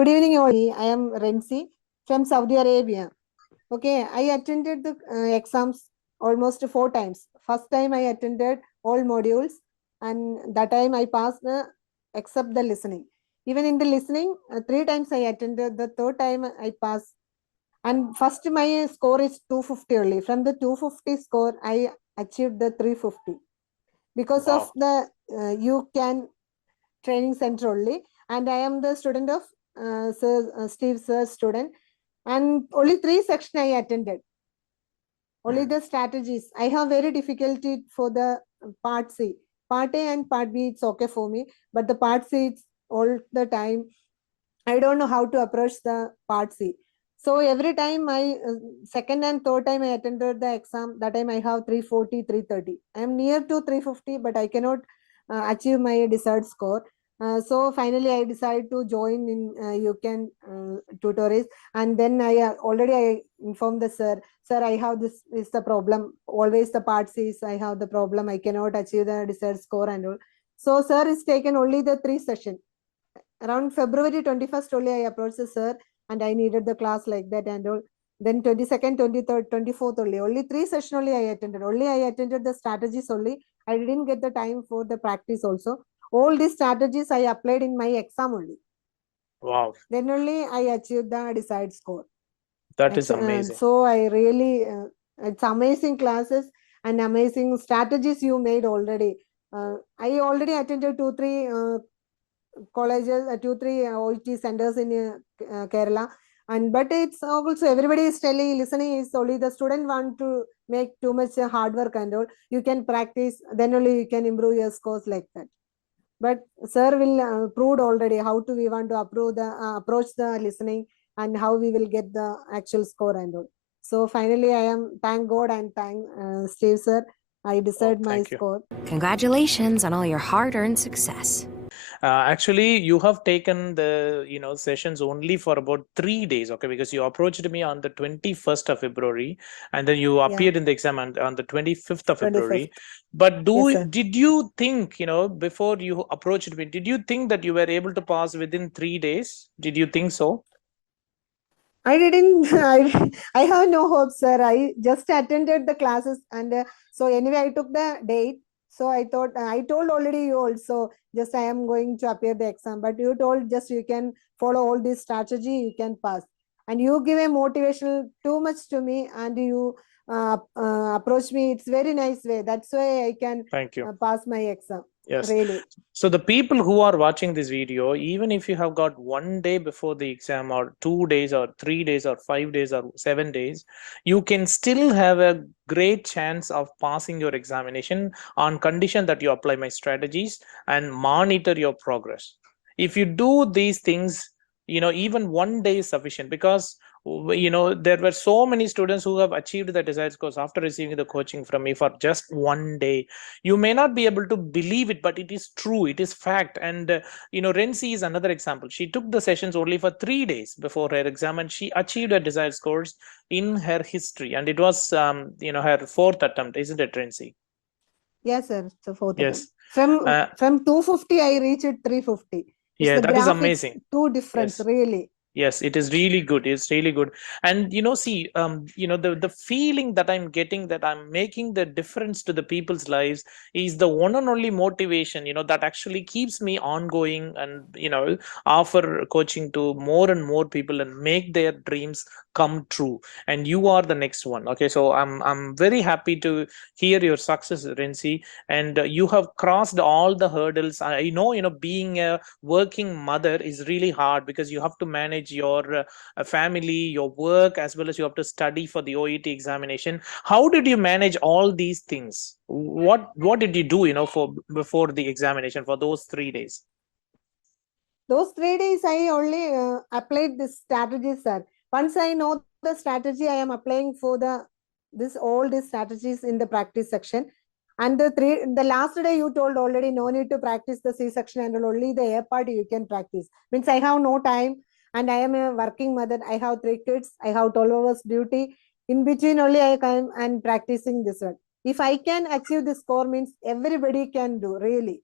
Good evening, all. I am Renzi from Saudi Arabia. Okay, I attended the exams almost 4 times. First time I attended all modules, and that time I passed except the listening. Even in the listening, 3 times I attended. The third time I passed. And first my score is 250 only. From the 250 score, I achieved the 350 because Wow. of the UCAN training center only. And I am the student of Steve Sir's student. And only 3 sections I attended. Only the strategies. I have very difficulty for the part C. Part A and part B, it's okay for me. But the part C, it's all the time. I don't know how to approach the part C. So every time my second and third time I attended the exam, that time I have 340, 330. I am near to 350, but I cannot achieve my desired score. So finally I decided to join in UCAN tutoring, and then I informed the sir, I have this is the problem. Always the part C is I have the problem. I cannot achieve the desired score and all. So sir is taken only the 3 sessions. Around February 21st only I approached the sir, and I needed the class like that and all. Then 22nd, 23rd, 24th only 3 sessions only I attended. Only I attended the strategies only. I didn't get the time for the practice also. All these strategies I applied in my exam only. Wow. Then only I achieved the desired score. That is amazing. So I really, it's amazing classes and amazing strategies you made already. I already attended 2-3 colleges, 2-3 OET centers in Kerala. But it's also everybody is telling listening is only the student want to make too much hard work and all. You can practice, then only you can improve your scores like that. But sir will proved already how to we want to approach the listening and how we will get the actual score and all. So finally I am thank God and thank Steve sir. I decided my score. Congratulations on all your hard-earned success. Actually, you have taken the sessions only for about 3 days, okay? Because you approached me on the 21st of February, and then you appeared in the exam on the 25th of February. 25th. But Yes, did you think, before you approached me, did you think that you were able to pass within 3 days? Did you think so? I didn't, I have no hope, sir. I just attended the classes, and so anyway, I took the date. So I thought, I told already you also, just I am going to appear the exam, but you told just you can follow all this strategy, you can pass. And you give a motivational too much to me, and you approach me. It's very nice way. That's why I can pass my exam. Yes. Really. So the people who are watching this video, even if you have got 1 day before the exam, or 2 days, or 3 days, or 5 days, or 7 days, you can still have a great chance of passing your examination on condition that you apply my strategies and monitor your progress. If you do these things, even 1 day is sufficient, because there were so many students who have achieved the desired scores after receiving the coaching from me for just 1 day. You may not be able to believe it, but it is true, it is fact. And Renzi is another example. She took the sessions only for 3 days before her exam, and she achieved her desired scores in her history, and it was her 4th attempt, isn't it, Renzi? Yes, sir. It's a 4th Yes. attempt. From 250 I reached 350. Yeah, that is amazing. Too different, yes. Really. Yes, it is really good. It's really good. And see, the feeling that I'm getting, that I'm making the difference to the people's lives, is the one and only motivation, that actually keeps me ongoing, and offer coaching to more and more people and make their dreams come true. And you are the next one. Okay, so I'm very happy to hear your success, Renzi. And you have crossed all the hurdles. I know, being a working mother is really hard, because you have to manage your family, your work, as well as you have to study for the OET examination. How did you manage all these things? What did you do, for before the examination, for those 3 days? Those 3 days I only applied this strategy, sir. Once I know the strategy, I am applying for all these strategies in the practice section. And the last day you told already no need to practice the C section, and only the A part you can practice. Means I have no time, and I am a working mother. I have 3 kids. I have 12 hours duty. In between only I come and practicing this one. If I can achieve this score, means everybody can do, really.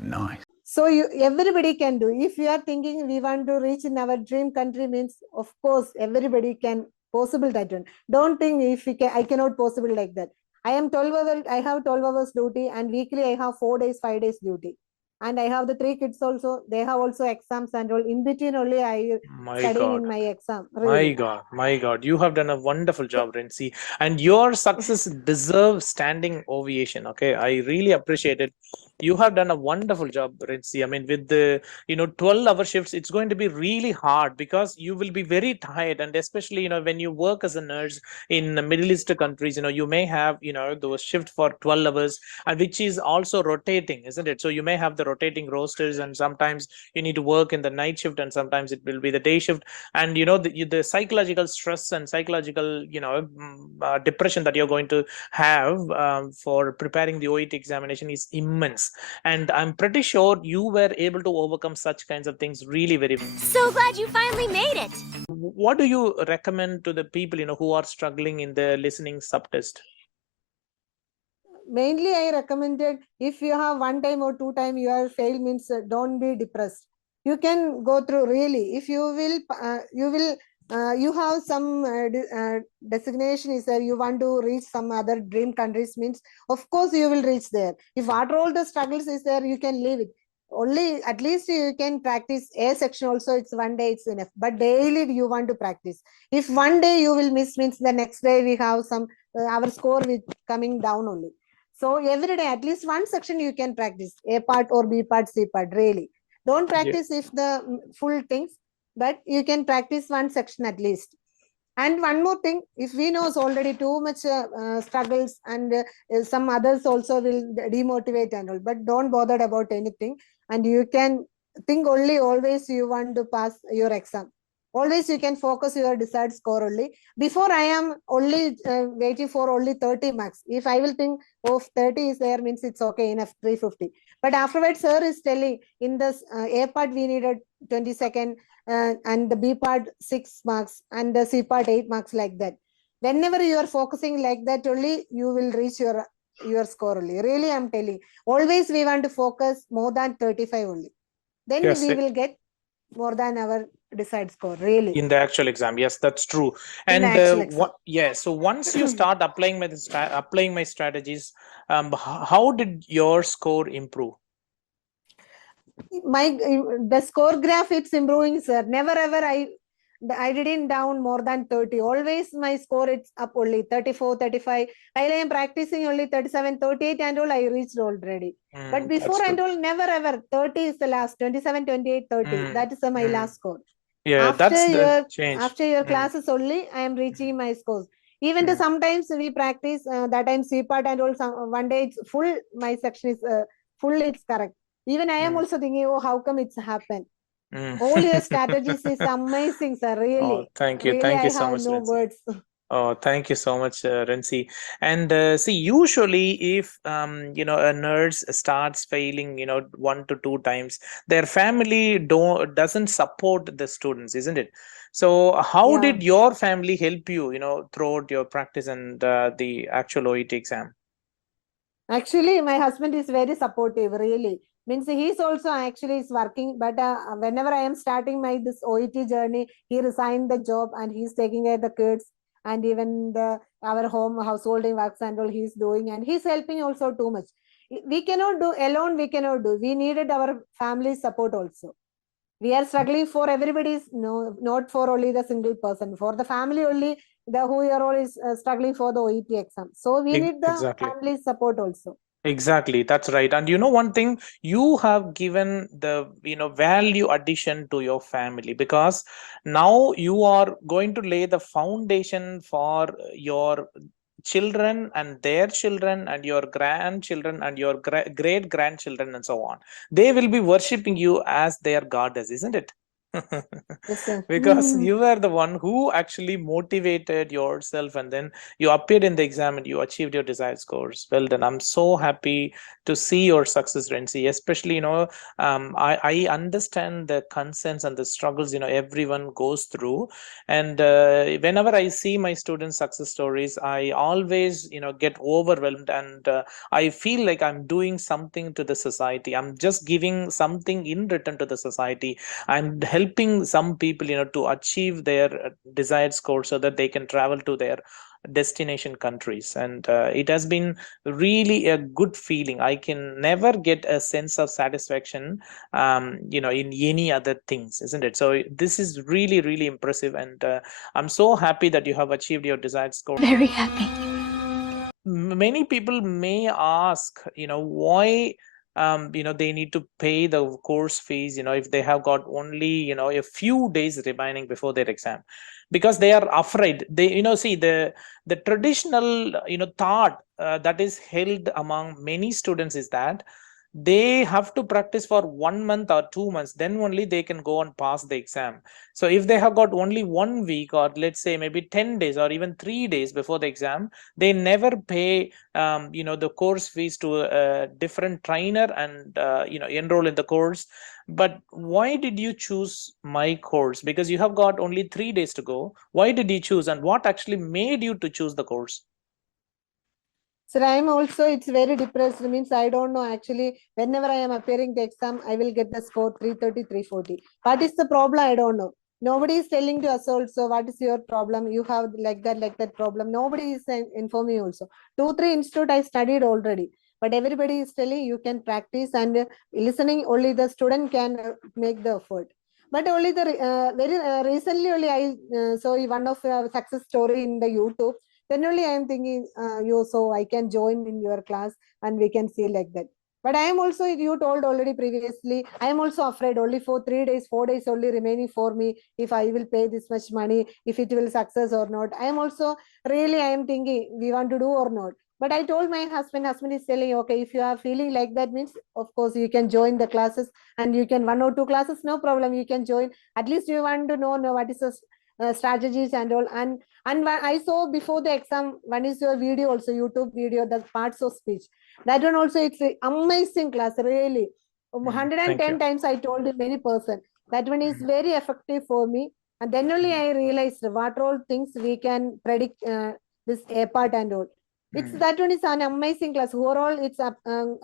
Nice. So everybody can do. If you are thinking we want to reach in our dream country, means of course everybody can possible that one. Don't think if we can, I cannot possible like that. I am 12 hours, I have 12 hours duty, and weekly I have 4 days, 5 days duty. And I have the 3 kids also. They have also exams and all. In between only I My studying God. in my exam. My Really. God, my God, you have done a wonderful job, Renzi, and your success deserves standing ovation. Okay, I really appreciate it. You have done a wonderful job, Renzi. I mean, with the 12-hour shifts, it's going to be really hard because you will be very tired, and especially when you work as a nurse in the Middle East countries, you may have those shift for 12 hours, and which is also rotating, isn't it? So you may have the rotating rosters, and sometimes you need to work in the night shift, and sometimes it will be the day shift, and the psychological stress and psychological depression that you're going to have for preparing the OET examination is immense, and I'm pretty sure you were able to overcome such kinds of things really very well. So glad you finally made it. What do you recommend to the people who are struggling in the listening subtest? Mainly I recommended, if you have 1 time or 2 time you are failed, means don't be depressed. You can go through. Really, if you will you have some designation is there, you want to reach some other dream countries, means of course you will reach there. If after all the struggles is there, you can leave it. Only at least you can practice a section also. It's 1 day, it's enough, but daily you want to practice. If 1 day you will miss, means the next day we have some our score with coming down only. So every day, at least one section you can practice, A part or B part, C part, really. Don't practice if the full things, but you can practice one section at least. And one more thing, if we know already too much struggles, and some others also will demotivate and all, but don't bother about anything. And you can think only always you want to pass your exam. Always you can focus your desired score only. Before I am only waiting for only 30 marks. If I will think of 30 is there, means it's okay, enough 350. But afterwards, sir is telling in this A part we needed 22nd, and the B part 6 marks, and the C part 8 marks, like that. Whenever you are focusing like that, only you will reach your score only. Really, I'm telling. Always we want to focus more than 35 only. Then Yes, we will get more than our desired score. Really, in the actual exam. Yes, that's true. in the And actual exam. so once you start applying my strategies, how did your score improve? The score graph, it's improving, sir. Never ever I didn't down more than 30. Always my score, it's up only 34, 35. While I am practicing only 37, 38 and all I reached already. But before and all, never ever 30 is the last, 27, 28, 30. That is my last score. Yeah, that's the change. After your classes only, I am reaching my scores. Even the sometimes we practice that time C part and all, one day it's full, my section is full, it's correct. Even I am also thinking, oh, how come it's happened? All your strategies is amazing, sir. Really. Oh, thank you. Really, Thank you I so have much, no Lindsay. words. Oh, thank you so much, Renzi. And see, usually if a nurse starts failing, 1 to 2 times, their family doesn't support the students, isn't it? So how did your family help you, throughout your practice and the actual OET exam? Actually, my husband is very supportive, really. Means he's also actually is working, but whenever I am starting my this OET journey, he resigned the job and he's taking care of the kids, and even our home householding works and all he's doing, and he's helping also too much. We cannot do alone, we cannot do. We needed our family support also. We are struggling for everybody's, no, not for only the single person, for the family only, the who are all is struggling for the OET exam. So we need the family support also. Exactly, that's right. And one thing, you have given the value addition to your family, because now you are going to lay the foundation for your children and their children and your grandchildren and your great grandchildren and so on. They will be worshipping you as their goddess, isn't it? Yes, sir. Because you were the one who actually motivated yourself, and then you appeared in the exam and you achieved your desired scores. Well done. I'm so happy to see your success, Renzi. Especially, I understand the concerns and the struggles, everyone goes through. And whenever I see my students' success stories, I always, get overwhelmed, and I feel like I'm doing something to the society. I'm just giving something in return to the society. I'm helping some people, to achieve their desired score so that they can travel to their destination countries. And it has been really a good feeling. I can never get a sense of satisfaction, in any other things, isn't it? So this is really, really impressive. And I'm so happy that you have achieved your desired score. Very happy. Many people may ask, why they need to pay the course fees, if they have got only, a few days remaining before their exam, because they are afraid. They, see, the traditional, thought that is held among many students is that they have to practice for 1 month or 2 months, then only they can go and pass the exam. So if they have got only 1 week, or let's say maybe 10 days or even 3 days before the exam, they never pay the course fees to a different trainer and enroll in the course. But why did you choose my course? Because you have got only 3 days to go. Why did you choose, and what actually made you to choose the course? Sir, I am also, it's very depressed. Means I don't know actually, whenever I am appearing the exam, I will get the score 330, 340. What is the problem? I don't know. Nobody is telling to us also, what is your problem? You have like that problem. Nobody is informing also. 2-3 institute I studied already. But everybody is telling you can practice, and listening only the student can make the effort. But only the very recently only I saw one of success story in the YouTube. Then only I am thinking, so I can join in your class and we can see like that. But I am also, you told already previously, I am also afraid only for 3 days, 4 days only remaining for me, if I will pay this much money, if it will success or not. I am also really, I am thinking, we want to do or not. But I told my husband is telling, okay, if you are feeling like that, means of course you can join the classes, and you can 1 or 2 classes, no problem, you can join. At least you want to know what is the strategies and all. And I saw before the exam, one is your video also, YouTube video, the parts of speech. That one also, it's an amazing class, really. Thank 110 you. times I told many person. That one is very effective for me. And then only I realized what all things we can predict this A part and all. It's that one is an amazing class. Overall, it's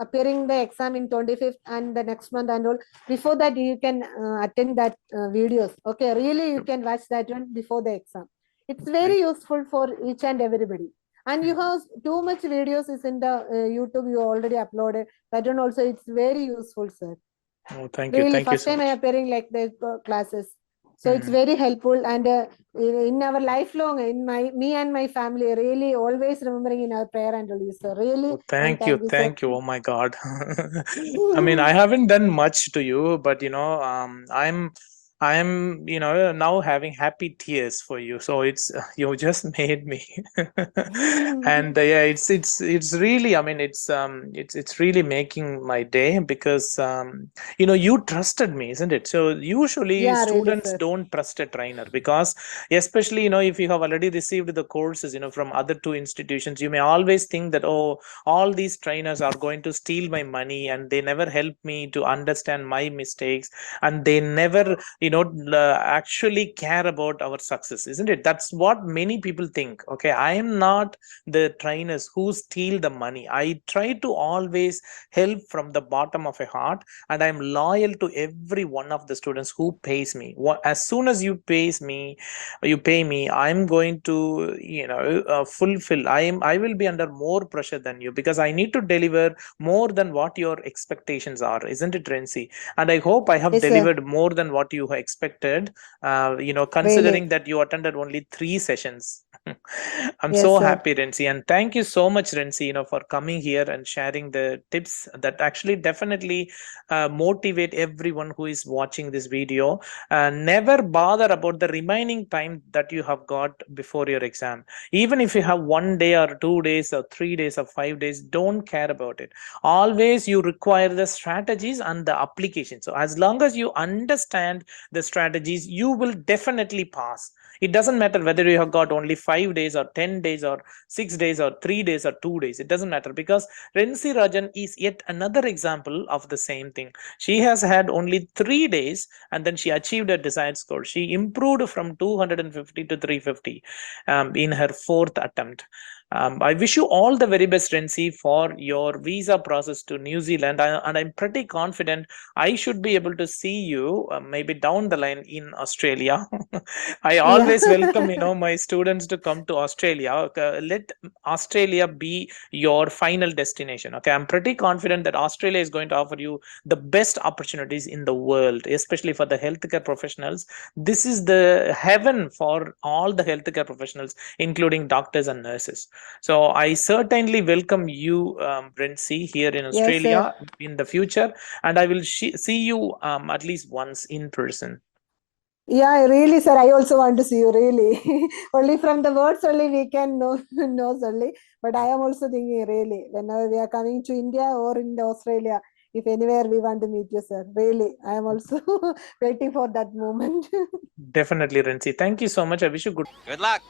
appearing the exam in 25th and the next month and all. Before that, you can attend that videos. Okay, really, you can watch that one before the exam. It's very useful for each and everybody. And you have too much videos is in the YouTube you already uploaded. That one also, it's very useful, sir. Oh, thank you. Really, Thank you first so time I much. appearing like the classes. So it's very helpful, and in our lifelong, in me and my family, really always remembering in our prayer and release, sir. Really, Oh, and thank you. thank you, sir. Thank you. Oh my God. I mean, I haven't done much to you, but I'm now having happy tears for you. So it's you just made me. And yeah, it's really, I mean, it's really making my day, because you trusted me, isn't it? So usually Yeah, really, students sir. don't trust a trainer, because especially, if you have already received the courses, from other 2 institutions, you may always think that, oh, all these trainers are going to steal my money, and they never help me to understand my mistakes, and they never actually care about our success, isn't it? That's what many people think. Okay, I am not the trainers who steal the money. I try to always help from the bottom of a heart, and I'm loyal to every one of the students who pays me. As soon as you pay me, I'm going to fulfill. I will be under more pressure than you, because I need to deliver more than what your expectations are, isn't it, Renzi? And I hope I have Yes, sir. delivered more than what you expected, Really. considering that you attended only 3 sessions. I'm Yes, so sir. happy, Renzi, and thank you so much, Renzi, for coming here and sharing the tips that actually definitely motivate everyone who is watching this video. Never bother about the remaining time that you have got before your exam. Even if you have 1 day or 2 days or 3 days or 5 days, don't care about it. Always you require the strategies and the application. So as long as you understand the strategies, you will definitely pass. It doesn't matter whether you have got only 5 days or 10 days or 6 days or 3 days or 2 days. It doesn't matter, because Rensi Rajan is yet another example of the same thing. She has had only 3 days and then she achieved a desired score. She improved from 250 to 350 in her 4th attempt. I wish you all the very best, Rensi, for your visa process to New Zealand. And I'm pretty confident I should be able to see you maybe down the line in Australia. I always welcome, my students to come to Australia. Okay, let Australia be your final destination. Okay, I'm pretty confident that Australia is going to offer you the best opportunities in the world, especially for the healthcare professionals. This is the heaven for all the healthcare professionals, including doctors and nurses. So I certainly welcome you, Renzi, here in Yes, sir. Australia in the future, and I will see you at least once in person. Yeah, really, sir. I also want to see you, really. Only from the words only we can know knows only. But I am also thinking, really, whenever we are coming to India or in Australia, if anywhere we want to meet you, sir. Really, I am also waiting for that moment. Definitely, Renzi. Thank you so much. I wish you good. Good luck.